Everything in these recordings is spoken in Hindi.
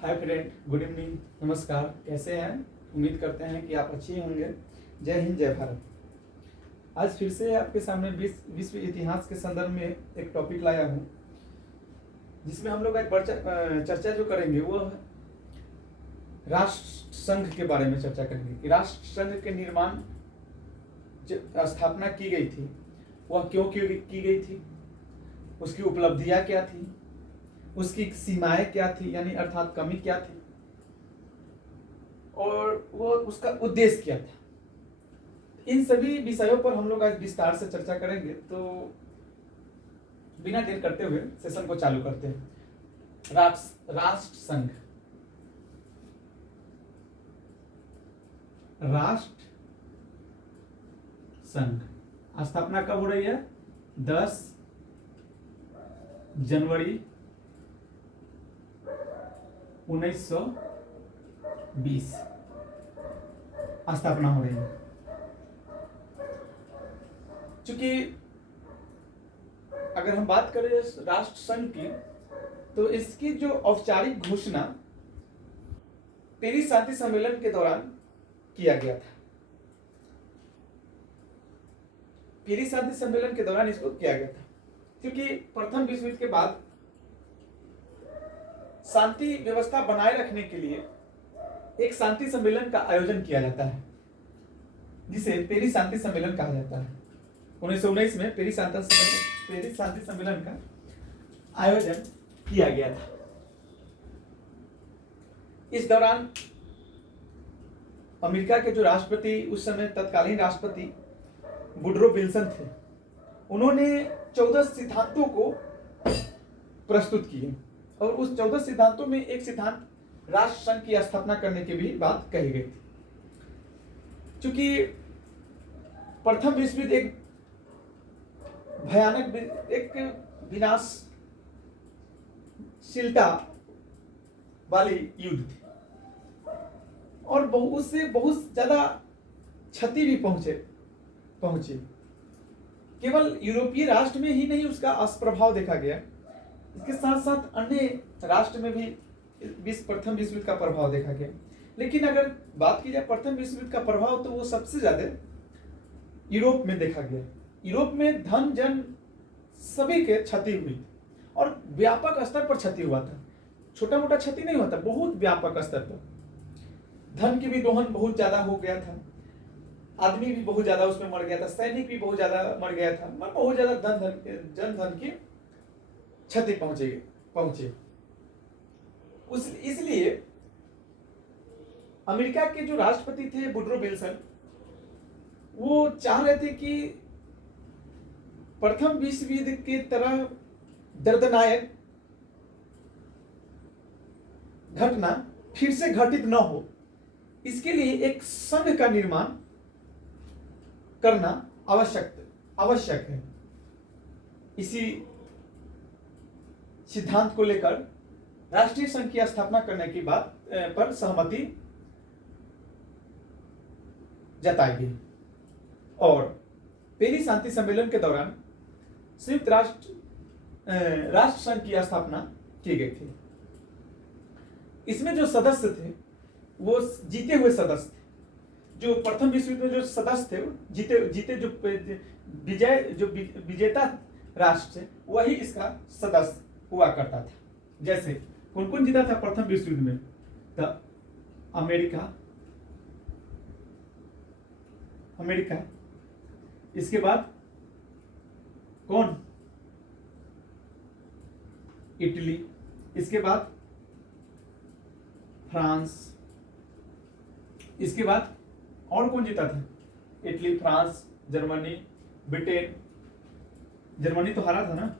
हाय फ्रेंड, गुड इवनिंग, नमस्कार। कैसे हैं? उम्मीद करते हैं कि आप अच्छे होंगे। जय हिंद, जय भारत। आज फिर से आपके सामने विश्व इतिहास के संदर्भ में एक टॉपिक लाया हूँ, जिसमें हम लोग एक चर्चा जो करेंगे वो राष्ट्र संघ के बारे में चर्चा करेंगे कि राष्ट्र संघ के निर्माण जो स्थापना की गई थी वह क्यों की गई थी, उसकी उपलब्धियां क्या थी, उसकी सीमाएं क्या थी, यानी अर्थात कमी क्या थी, और वो उसका उद्देश्य क्या था। इन सभी विषयों पर हम लोग आज विस्तार से चर्चा करेंगे। तो बिना देर करते हुए सेशन को चालू करते हैं। राष्ट्र संघ, राष्ट्र संघ स्थापना कब हो रही है? 10 जनवरी 1920 स्थापना हो रही है। चूंकि अगर हम बात करें राष्ट्र संघ की, तो इसकी जो औपचारिक घोषणा पेरिस शांति सम्मेलन के दौरान किया गया था। पेरिस शांति सम्मेलन के दौरान इसको किया गया था, क्योंकि प्रथम विश्व युद्ध के बाद शांति व्यवस्था बनाए रखने के लिए एक शांति सम्मेलन का आयोजन किया जाता है, जिसे पेरिस शांति सम्मेलन कहा जाता है। 1919 में पेरिस शांति सम्मेलन का आयोजन किया गया था। इस दौरान अमेरिका के जो राष्ट्रपति, उस समय तत्कालीन राष्ट्रपति वुडरो विल्सन थे, उन्होंने 14 सिद्धांतों को प्रस्तुत किए, और उस 14 सिद्धांतों में एक सिद्धांत राष्ट्र संघ की स्थापना करने की भी बात कही गई थी। क्योंकि प्रथम विश्व युद्ध एक भयानक, एक विनाशशीलता वाली युद्ध थी, और उससे बहुत ज्यादा क्षति भी पहुंचे। केवल यूरोपीय राष्ट्र में ही नहीं उसका प्रभाव देखा गया, इसके साथ साथ अन्य राष्ट्र में भी प्रथम विश्व युद्ध का प्रभाव देखा गया। लेकिन अगर बात की जाए प्रथम विश्व युद्ध का प्रभाव, तो वो सबसे ज्यादा यूरोप में देखा गया। यूरोप में धन जन सभी के क्षति हुई, और व्यापक स्तर पर क्षति हुआ था। छोटा मोटा क्षति नहीं हुआ था, बहुत व्यापक स्तर पर। धन की भी दोहन बहुत ज्यादा हो गया था, आदमी भी बहुत ज्यादा उसमें मर गया था, सैनिक भी बहुत ज्यादा मर गया था, बहुत ज्यादा धन की क्षति पहुंचे। इसलिए अमेरिका के जो राष्ट्रपति थे वुडरो विल्सन, वो चाह रहे थे कि प्रथम विश्व युद्ध की तरह दर्दनायक घटना फिर से घटित न हो, इसके लिए एक संघ का निर्माण करना आवश्यक है। इसी सिद्धांत को लेकर राष्ट्रीय संघ की स्थापना करने की बात पर सहमति जताई गई, और पेरिस शांति सम्मेलन के दौरान संयुक्त राष्ट्र संघ की स्थापना की गई थी। इसमें जो सदस्य थे वो जीते हुए सदस्य थे। जो प्रथम विश्व युद्ध में जो सदस्य थे, जीते जो विजेता राष्ट्र थे, वही इसका सदस्य हुआ करता था। जैसे कौन कौन जीता था प्रथम विश्व युद्ध में? तो अमेरिका, इसके बाद कौन? इटली, इसके बाद फ्रांस, इसके बाद और कौन जीता था? Italy, France, Germany, Britain. Germany तो हारा था ना।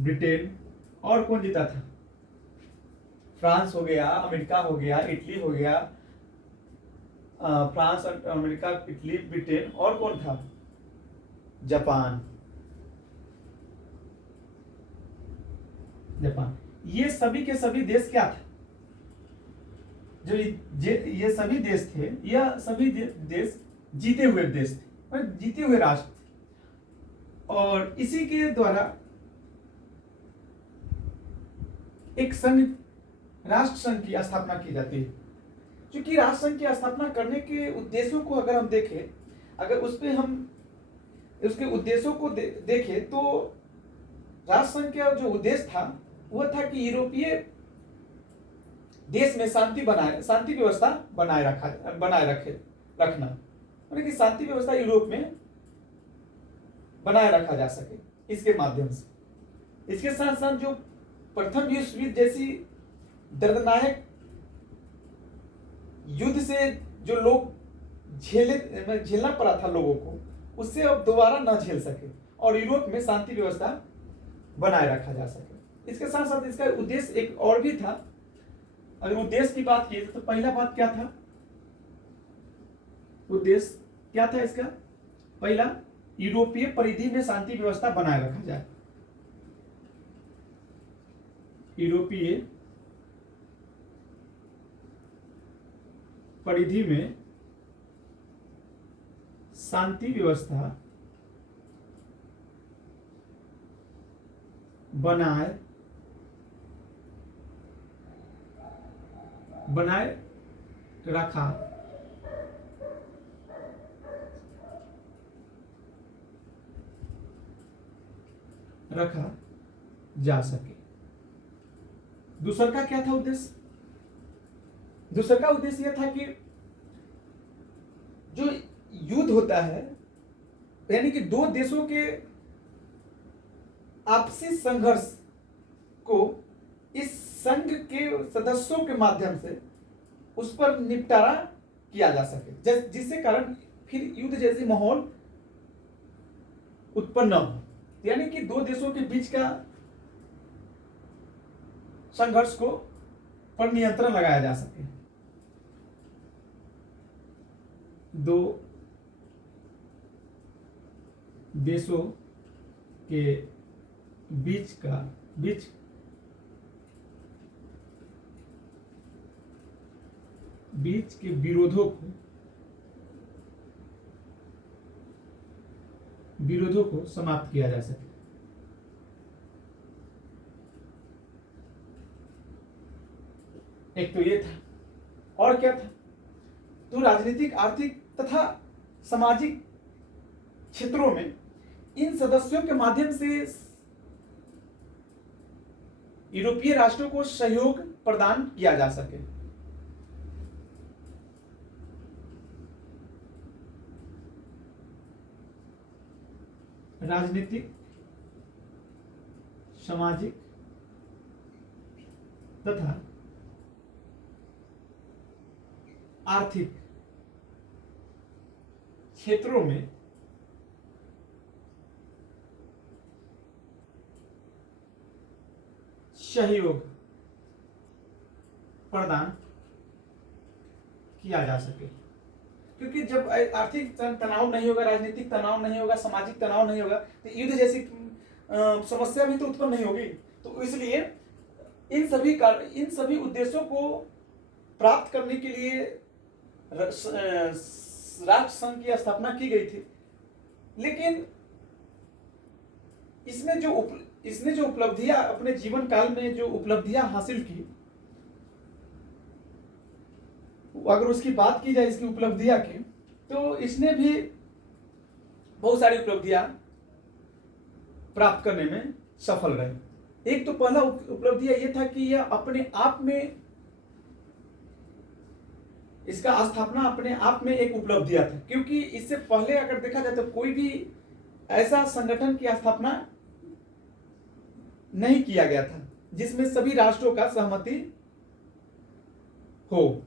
ब्रिटेन, और कौन जीता था? फ्रांस हो गया, अमेरिका हो गया, इटली हो गया, फ्रांस, अमेरिका, इटली, ब्रिटेन, और कौन था? जापान। ये सभी के सभी देश क्या था? जो ये सभी देश थे, यह सभी देश जीते हुए देश थे, जीते हुए राष्ट्र थे, और इसी के द्वारा एक संघ, राष्ट्र संघ की स्थापना की जाती है। क्योंकि राष्ट्र संघ की स्थापना करने के उद्देश्यों को अगर हम देखें, अगर उस पर हम उसके उद्देश्यों को देखें तो राष्ट्र संघ का जो उद्देश्य था वह था कि यूरोपीय देश में शांति व्यवस्था बनाए रखना, मतलब कि शांति व्यवस्था यूरोप में बनाए रखा जा सके इसके माध्यम से। इसके साथ साथ जो प्रथम विश्व युद्ध जैसी दर्दनायक युद्ध से जो लोग झेलना पड़ा था लोगों को, उससे अब दोबारा न झेल सके और यूरोप में शांति व्यवस्था बनाए रखा जा सके। इसके साथ साथ इसका उद्देश्य एक और भी था। अगर उद्देश्य की बात की तो पहला बात क्या था, उद्देश्य क्या था इसका? पहला, यूरोपीय परिधि में शांति व्यवस्था बनाए रखा जाए। यूरोपीय परिधि में शांति व्यवस्था बनाए रखा जा सके। दूसरा का क्या था उद्देश्य? दूसरा का उद्देश्य यह था कि जो युद्ध होता है, यानी कि दो देशों के आपसी संघर्ष को इस संघ के सदस्यों के माध्यम से उस पर निपटारा किया जा सके, जिससे कारण फिर युद्ध जैसी माहौल उत्पन्न हो, यानी कि दो देशों के बीच का संघर्ष को पर नियंत्रण लगाया जा सके। दो देशों के बीच के विरोधों को समाप्त किया जा सके। एक तो ये था, और क्या था? तो राजनीतिक, आर्थिक तथा सामाजिक क्षेत्रों में इन सदस्यों के माध्यम से यूरोपीय राष्ट्रों को सहयोग प्रदान किया जा सके। राजनीतिक, सामाजिक तथा आर्थिक क्षेत्रों में सहयोग प्रदान किया जा सके। क्योंकि जब आर्थिक तनाव नहीं होगा, राजनीतिक तनाव नहीं होगा, सामाजिक तनाव नहीं होगा, तो युद्ध जैसी समस्या भी तो उत्पन्न नहीं होगी। तो इसलिए इन सभी उद्देश्यों को प्राप्त करने के लिए राष्ट्र संघ की स्थापना की गई थी। लेकिन इसने जो उपलब्धियां अपने जीवन काल में जो उपलब्धियां हासिल की, अगर उसकी बात की जाए इसकी उपलब्धियां की, तो इसने भी बहुत सारी उपलब्धियां प्राप्त करने में सफल रहे। एक तो पहला उपलब्धियां ये था कि यह अपने आप में, इसका स्थापना अपने आप में एक उपलब्धियां था। क्योंकि इससे पहले अगर देखा जाए तो कोई भी ऐसा संगठन की स्थापना नहीं किया गया था जिसमें सभी राष्ट्रों का सहमति हो।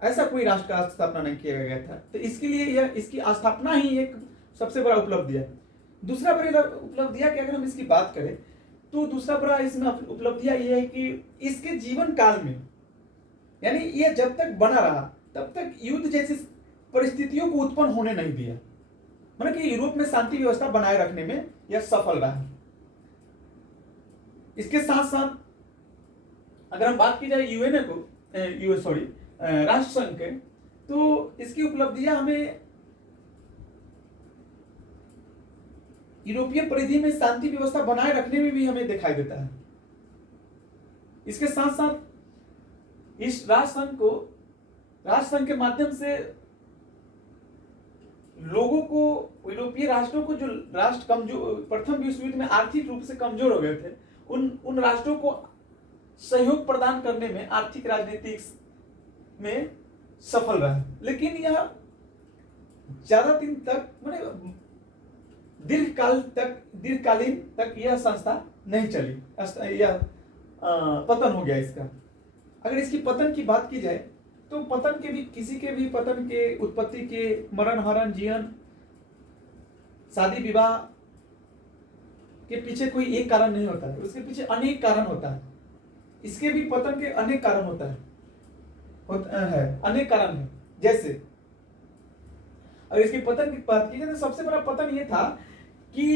ऐसा कोई राष्ट्र का स्थापना नहीं किया गया था। तो इसके लिए यह इसकी स्थापना ही एक सबसे बड़ा उपलब्धि है। दूसरा बड़ा उपलब्धियां की अगर हम इसकी बात करें तो दूसरा बड़ा इसमें उपलब्धियां यह है कि इसके जीवन काल में, यानी यह जब तक बना रहा तब तक युद्ध जैसी परिस्थितियों को उत्पन्न होने नहीं दिया। मतलब कि यूरोप में शांति व्यवस्था बनाए रखने में यह सफल रहा। इसके साथ साथ अगर हम बात की जाए राष्ट्र संघ के, तो इसकी उपलब्धियां हमें यूरोपीय परिधि में शांति व्यवस्था बनाए रखने में भी हमें दिखाई देता है। इसके साथ साथ इस राष्ट्रसंघ के माध्यम से लोगों को, यूरोपीय राष्ट्रों को, जो राष्ट्र कमजोर, प्रथम विश्व युद्ध में आर्थिक रूप से कमजोर हो गए थे, उन राष्ट्रों को सहयोग प्रदान करने में, आर्थिक राजनीतिक में सफल रहा। लेकिन यह ज्यादा दिन तक, माने दीर्घकालीन तक यह संस्था नहीं चली, यह पतन हो गया इसका। अगर इसकी पतन की बात की जाए तो पतन के भी, किसी के भी पतन के, उत्पत्ति के, मरण हरण जीवन, शादी विवाह के पीछे कोई एक कारण नहीं होता है, उसके पीछे अनेक कारण होता है। इसके भी पतन के अनेक कारण होता है, अनेक कारण है। जैसे अगर इसके पतन की बात की जाए तो सबसे बड़ा पतन ये था कि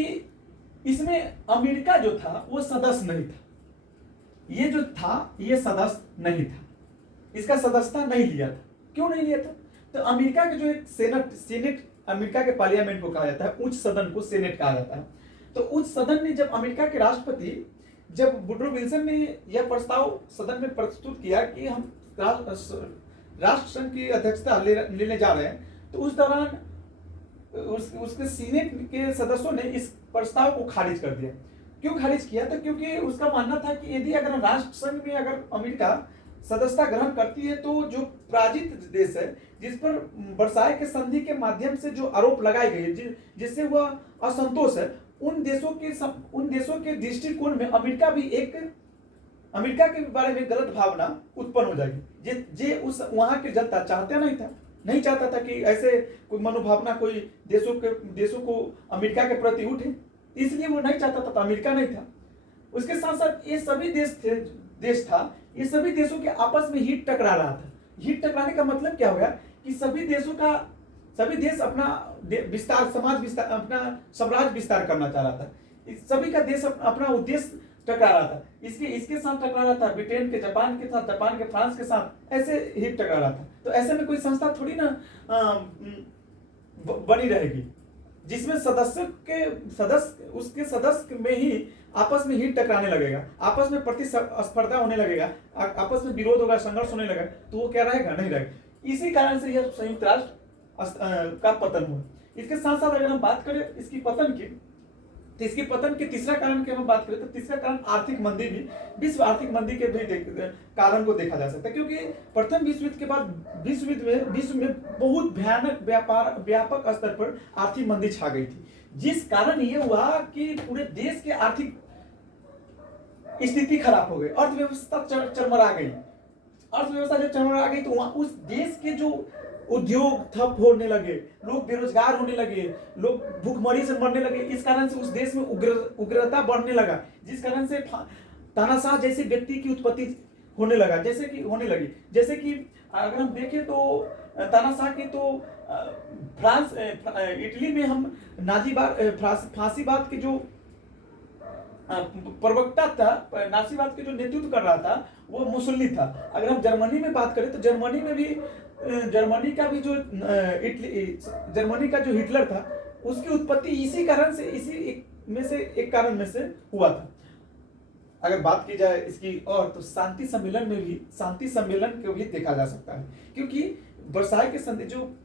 इसमें अमेरिका जो था वो सदस्य नहीं था। ये जो था ये सदस्य नहीं था, इसका सदस्यता नहीं लिया था। क्यों नहीं लिया था? तो अमेरिका के जो एक सीनेट, अमेरिका के पार्लियामेंट को कहा जाता है, उच्च सदन को सीनेट कहा जाता है। तो उच्च सदन ने, जब अमेरिका के राष्ट्रपति, जब वुडरो विल्सन ने यह प्रस्ताव सदन में प्रस्तुत किया कि हम राष्ट्रसंघ की अध्यक्षता लेने जा रहे हैं, तो उस दौरान उसके सीनेट के सदस्यों ने इस प्रस्ताव को खारिज कर दिया। क्यों खारिज किया? तो क्योंकि उसका मानना था कि यदि अगर राष्ट्रसंघ में अगर अमेरिका सदस्यता ग्रहण करती है तो जो पराजित देश है, जिस पर वर्साय के संधि के माध्यम से जो आरोप लगाए गए, जिससे वह असंतोष है, उन देशों के दृष्टिकोण में अमेरिका के बारे में गलत भावना उत्पन्न हो जाएगी। उस वहां की जनता नहीं चाहता था कि ऐसे कोई मनोभावना कोई देशों को अमेरिका के प्रति उठे, इसलिए वो नहीं चाहता था, तो अमेरिका नहीं था। उसके साथ साथ ये सभी देश था, ये सभी देशों के आपस में हित टकरा रहा था। हित टकराने का मतलब क्या होगा कि सभी देश अपना अपना साम्राज्य विस्तार करना चाह रहा था। सभी का देश अपना उद्देश्य टकरा रहा था। इसके साथ टकरा रहा था, ब्रिटेन के जापान के साथ, जापान के फ्रांस के साथ, ऐसे हित टकरा रहा था। तो ऐसे में कोई संस्था थोड़ी ना बनी रहेगी जिसमें उसके सदस्य में ही आपस में हित टकराने लगेगा, आपस में प्रतिस्पर्धा होने लगेगा, आपस में विरोध होगा, संघर्ष होने लगेगा, तो वो क्या रहेगा? नहीं रहेगा। इसी कारण से यह संयुक्त राष्ट्र का पतन हुआ। इसके साथ साथ अगर हम बात करें इसकी पतन की, तो इसके पतन के तीसरा कारण की हम बात करें तो तीसरा कारण आर्थिक मंदी भी, विश्व आर्थिक मंदी के भी कारण को देखा जा सकता है। क्योंकि प्रथम विश्व युद्ध के बाद विश्व में बहुत भयानक व्यापक स्तर पर आर्थिक मंदी छा गई थी, जिस कारण ये हुआ कि पूरे देश के आर्थिक स्थिति खराब हो गई, अर्थव्यवस्था चरमरा गई। अर्थव्यवस्था जब चरमरा गई तो वहां उस देश के जो उद्योग ठप होने लगे, लोग बेरोजगार होने लगे, लोग भूखमरी से मरने लगे। इस कारण से उस देश में उग्रता बढ़ने लगा, जिस कारण से तानाशाह जैसे व्यक्ति की उत्पत्ति होने लगी। जैसे कि अगर हम देखें तो तानाशाह की तो इटली में हम फांसीवाद के जो प्रवक्ता था, नाजीवाद के जो नेतृत्व कर रहा था वो मुसोलिनी था। अगर हम जर्मनी में बात करें तो जर्मनी का जो हिटलर था, उसकी उत्पत्ति इसी कारण में से हुआ था। अगर बात की जाए इसकी और, तो शांति सम्मेलन को भी देखा जा सकता है। क्योंकि वर्साय के संधि जो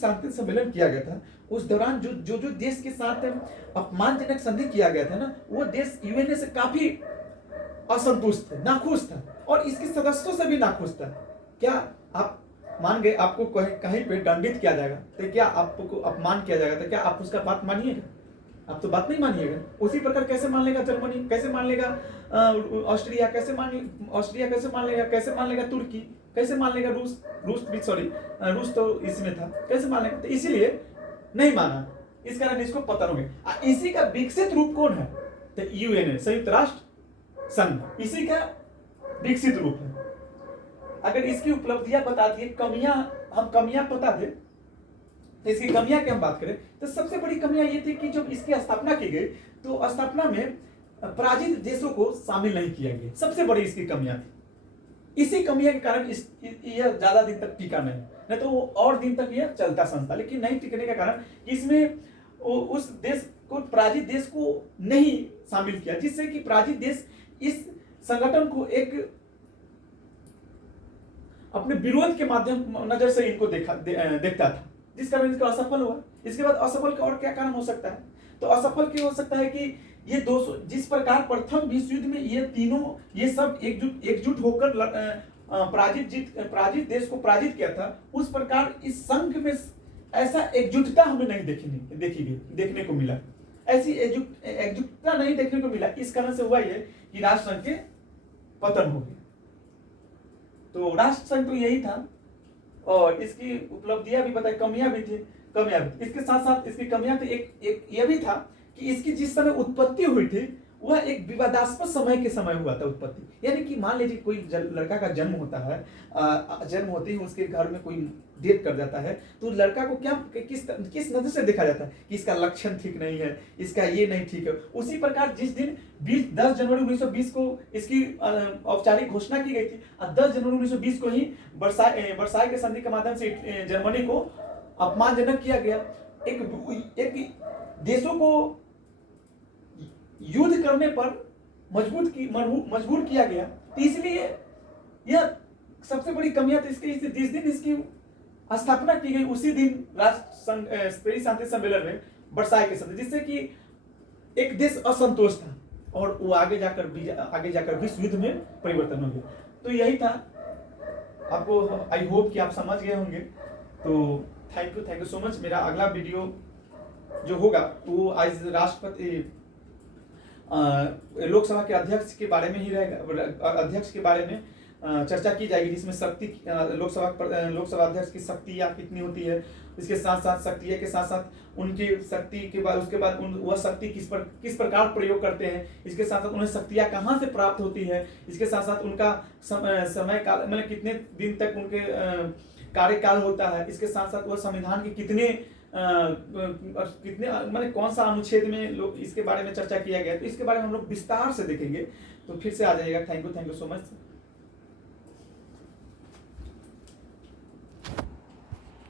शांति सम्मेलन किया गया था, उस दौरान जो देश के साथ अपमानजनक संधि किया गया था ना, वो देश यूएनए से काफी असंतुष्ट थे, नाखुश था, और इसके सदस्यों से भी नाखुश था। क्या आप मान गए आपको कहीं पे दंडित किया जाएगा तो क्या आपको अपमान किया जाएगा तो क्या आप उसका बात मानिएगा? आप तो बात नहीं मानिएगा। उसी प्रकार कैसे मान लेगा जर्मनी, कैसे मान लेगा ऑस्ट्रिया, कैसे मान लेगा, कैसे मान लेगा तुर्की, कैसे मान लेगा रूस तो इसमें था, कैसे मान लेगा? तो इसीलिए नहीं माना, इस कारण इसको पतन हो गया। इसी का विकसित रूप कौन है? तो यूएनए, संयुक्त राष्ट्र संघ, इसी का विकसित रूप है। अगर इसकी उपलब्धियां बताती है, कमियां पता थे, तो इसकी कमियां की हम बात करें तो सबसे बड़ी कमियां ये थी कि जब इसकी स्थापना की गई तो स्थापना में पराजित देशों को शामिल नहीं किया गया। सबसे बड़ी इसकी कमियां थी। इसी कमियां के कारण यह ज्यादा दिन तक टिका नहीं तो वो और दिन तक यह चलता संस्था, लेकिन नहीं टिकने का कारण इसमें उस देश को, पराजित देश को नहीं शामिल किया, जिससे कि पराजित देश इस संगठन को एक अपने विरोध के माध्यम नजर से इनको देखता था, जिस कारण इनका असफल हुआ। इसके बाद असफल का और क्या कारण हो सकता है? तो असफल क्यों हो सकता है कि ये 200 जिस प्रकार प्रथम विश्व युद्ध में ये तीनों ये सब एकजुट होकर पराजित देश को पराजित किया था, उस प्रकार इस संघ में ऐसा एकजुटता हमें नहीं देखने को मिला। ऐसी एकजुटता नहीं देखने को मिला। इस कारण से हुआ ये कि राष्ट्र संघ के पतन हो गया। तो राष्ट्र संघ तो यही था, और इसकी उपलब्धियां भी बताई, कमियां भी थी। इसके साथ साथ इसकी कमियां तो एक यह भी था कि इसकी जिस समय उत्पत्ति हुई थी वह एक विवादास्पद समय के समय हुआ था उत्पत्ति। यानी कि मान लीजिए कोई लड़का का जन्म होता है, जन्म होते ही उसके घर में कोई डेथ कर जाता है, तो लड़का को क्या किस नजर से देखा जाता है कि इसका लक्षण ठीक नहीं है, इसका ये नहीं ठीक है। उसी प्रकार जिस दिन 10 जनवरी 1920 को इसकी औपचारिक घोषणा की गई थी, और 10 जनवरी 1920 को ही वर्साई के संधि के माध्यम से जर्मनी को अपमानजनक किया गया। एक देशों को युद्ध करने पर मजबूर किया गया। तो इसलिए यह सबसे बड़ी कमियां थी इसकी। जिस दिन इसकी स्थापना की गई उसी दिन राष्ट्र संघ पेरिस शांति सम्मेलन में वर्साई के संधि, जिससे कि एक देश असंतोष था और वो आगे जाकर विश्व युद्ध में परिवर्तन हो गया। तो यही था। आपको आई होप कि आप समझ गए होंगे। तो थैंक यू सो मच। मेरा अगला वीडियो जो होगा वो आज राष्ट्रपति लोकसभा के अध्यक्ष के बारे में ही रहेगा। अध्यक्ष के बारे में चर्चा की जाएगी, जिसमें शक्ति लोकसभा अध्यक्ष की शक्तियाँ कितनी होती है, इसके साथ साथ शक्तियाँ के साथ साथ उनकी शक्ति के बाद उसके बाद वह शक्ति किस प्रकार प्रयोग करते हैं, इसके साथ साथ उन्हें शक्तियाँ कहाँ से प्राप्त होती है, इसके साथ साथ उनका समय काल मतलब कितने दिन तक उनके कार्यकाल होता है, इसके साथ साथ वह संविधान के कितने मतलब कौन सा अनुच्छेद में लोग इसके बारे में चर्चा किया गया। तो इसके बारे में हम लोग विस्तार से देखेंगे। तो फिर से आ जाइएगा। Thank you so much.